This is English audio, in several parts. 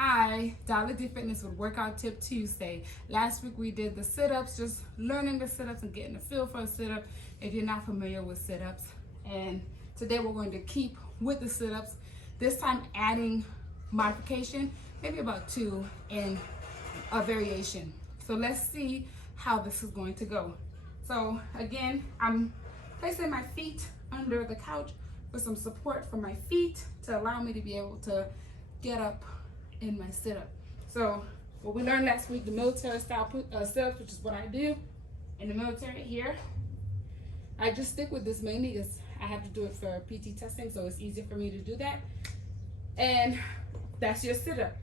Hi, DalaDFitness with Workout Tip Tuesday. Last week we did the sit-ups, just learning the sit-ups and getting a feel for a sit-up if you're not familiar with sit-ups. And today we're going to keep with the sit-ups, this time adding modification, maybe about 2 and a variation. So let's see how this is going to go. So again, I'm placing my feet under the couch for some support for my feet to allow me to be able to get up in my sit-up. So what we learned last week, the military style sit-ups, which is what I do in the military here. I just stick with this mainly because I have to do it for PT testing, so it's easier for me to do that. And that's your sit-up.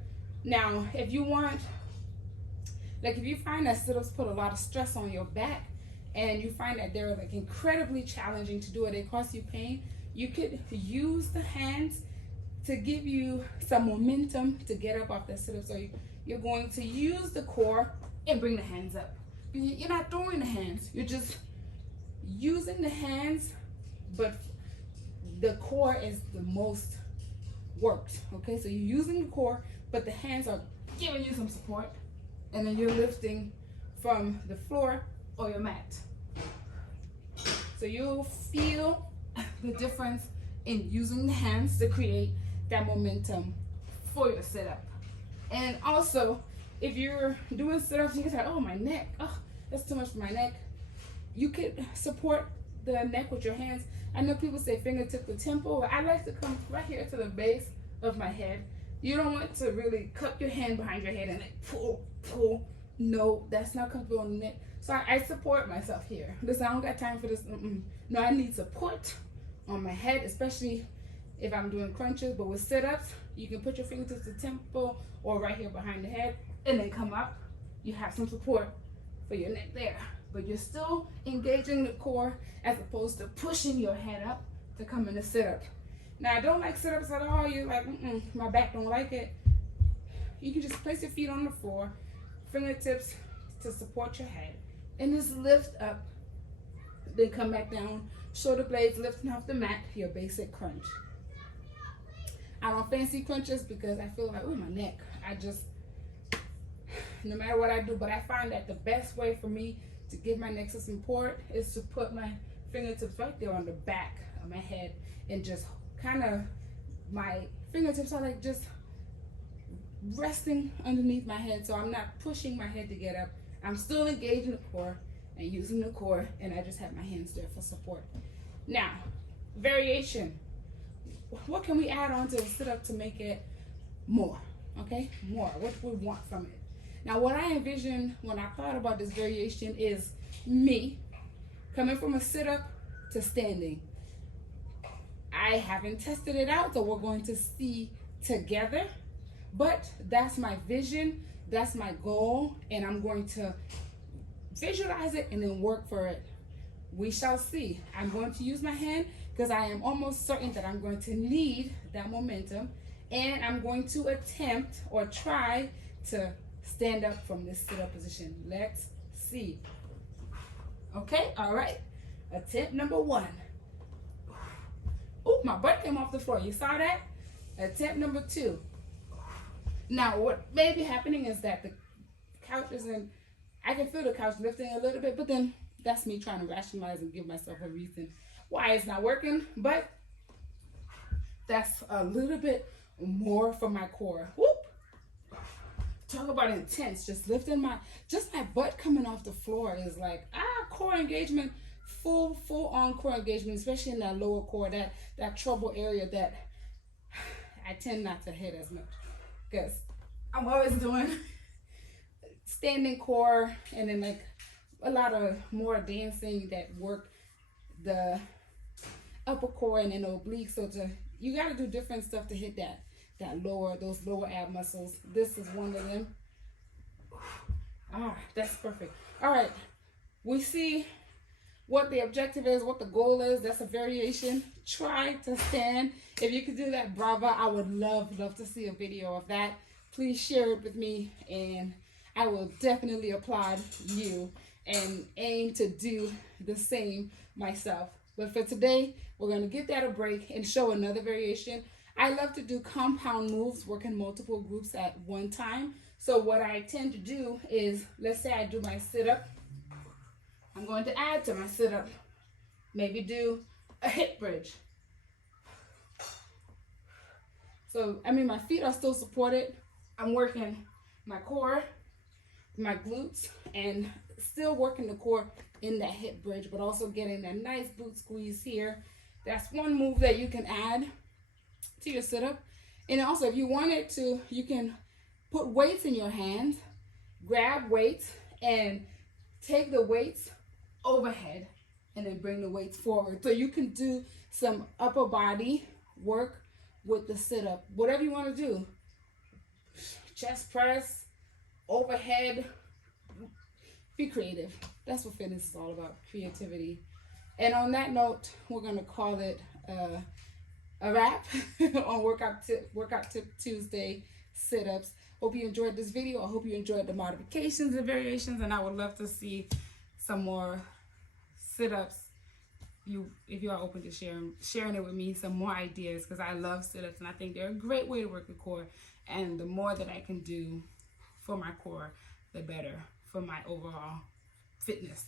Now, if you want, like if you find that sit-ups put a lot of stress on your back and you find that they're like incredibly challenging to do it, they cause you pain, you could use the hands to give you some momentum to get up off that sit-up. So you're going to use the core and bring the hands up. You're not throwing the hands, you're just using the hands, but the core is the most worked, okay? So you're using the core, but the hands are giving you some support, and then you're lifting from the floor or your mat. So you'll feel the difference in using the hands to create that momentum for your sit-up. And also, if you're doing sit-ups, you can say, oh, my neck, oh, that's too much for my neck. You could support the neck with your hands. I know people say fingertip to temple, but I like to come right here to the base of my head. You don't want to really cup your hand behind your head and like pull. No, that's not comfortable on the neck. So I support myself here. Listen, I don't got time for this. No, I need support on my head, especially if I'm doing crunches. But with sit-ups, you can put your fingertips to temple or right here behind the head and then come up. You have some support for your neck there, but you're still engaging the core as opposed to pushing your head up to come in a sit-up. Now, I don't like sit-ups at all. You're like, my back don't like it. You can just place your feet on the floor, fingertips to support your head, and just lift up, then come back down, shoulder blades lifting off the mat, your basic crunch. I don't fancy crunches because I feel like, oh, my neck. No matter what I do, but I find that the best way for me to give my neck some support is to put my fingertips right there on the back of my head and just kind of, my fingertips are like just resting underneath my head, so I'm not pushing my head to get up. I'm still engaging the core and using the core, and I just have my hands there for support. Now, variation. What can we add on to a sit-up to make it more? Okay, more. What we want from it. Now, what I envisioned when I thought about this variation is me coming from a sit-up to standing. I haven't tested it out, so we're going to see together, but that's my vision, that's my goal, and I'm going to visualize it and then work for it. We shall see. I'm going to use my hand because I am almost certain that I'm going to need that momentum, and I'm going to attempt or try to stand up from this sit-up position. Let's see. Okay, all right. Attempt number 1. Oh, my butt came off the floor. You saw that? Attempt number 2. Now, what may be happening is that the couch isn't, I can feel the couch lifting a little bit, but then that's me trying to rationalize and give myself a reason why it's not working, but that's a little bit more for my core. Whoop! Talk about intense, just lifting my butt coming off the floor is like, core engagement, full on core engagement, especially in that lower core, that trouble area that I tend not to hit as much because I'm always doing standing core and then like a lot of more dancing that work the upper core and then the obliques. So you got to do different stuff to hit those lower ab muscles. This is one of them. That's perfect. All right, we see what the objective is, what the goal is. That's a variation. Try to stand. If you could do that, bravo. I would love to see a video of that. Please share it with me, and I will definitely applaud you and aim to do the same myself. But for today, we're going to give that a break and show another variation. I love to do compound moves, working multiple groups at one time. So what I tend to do is, let's say I do my sit-up, I'm going to add to my sit-up, maybe do a hip bridge. So, I mean, my feet are still supported. I'm working my core, my glutes, and still working the core in that hip bridge, but also getting that nice glute squeeze here. That's one move that you can add to your sit-up. And also, if you wanted to, you can put weights in your hands, grab weights, and take the weights overhead, and then bring the weights forward. So you can do some upper body work with the sit-up, whatever you want to do. Chest press, overhead, be creative. That's what fitness is all about, creativity. And on that note, we're going to call it a wrap on Workout Tip Tuesday sit-ups. Hope you enjoyed this video. I hope you enjoyed the modifications and variations, and I would love to see some more sit-ups. If you are open to sharing it with me, some more ideas, because I love sit-ups and I think they're a great way to work the core. And the more that I can do for my core, the better for my overall fitness.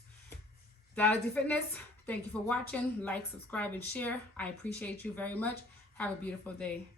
DalaDFitness, thank you for watching. Like, subscribe, and share. I appreciate you very much. Have a beautiful day.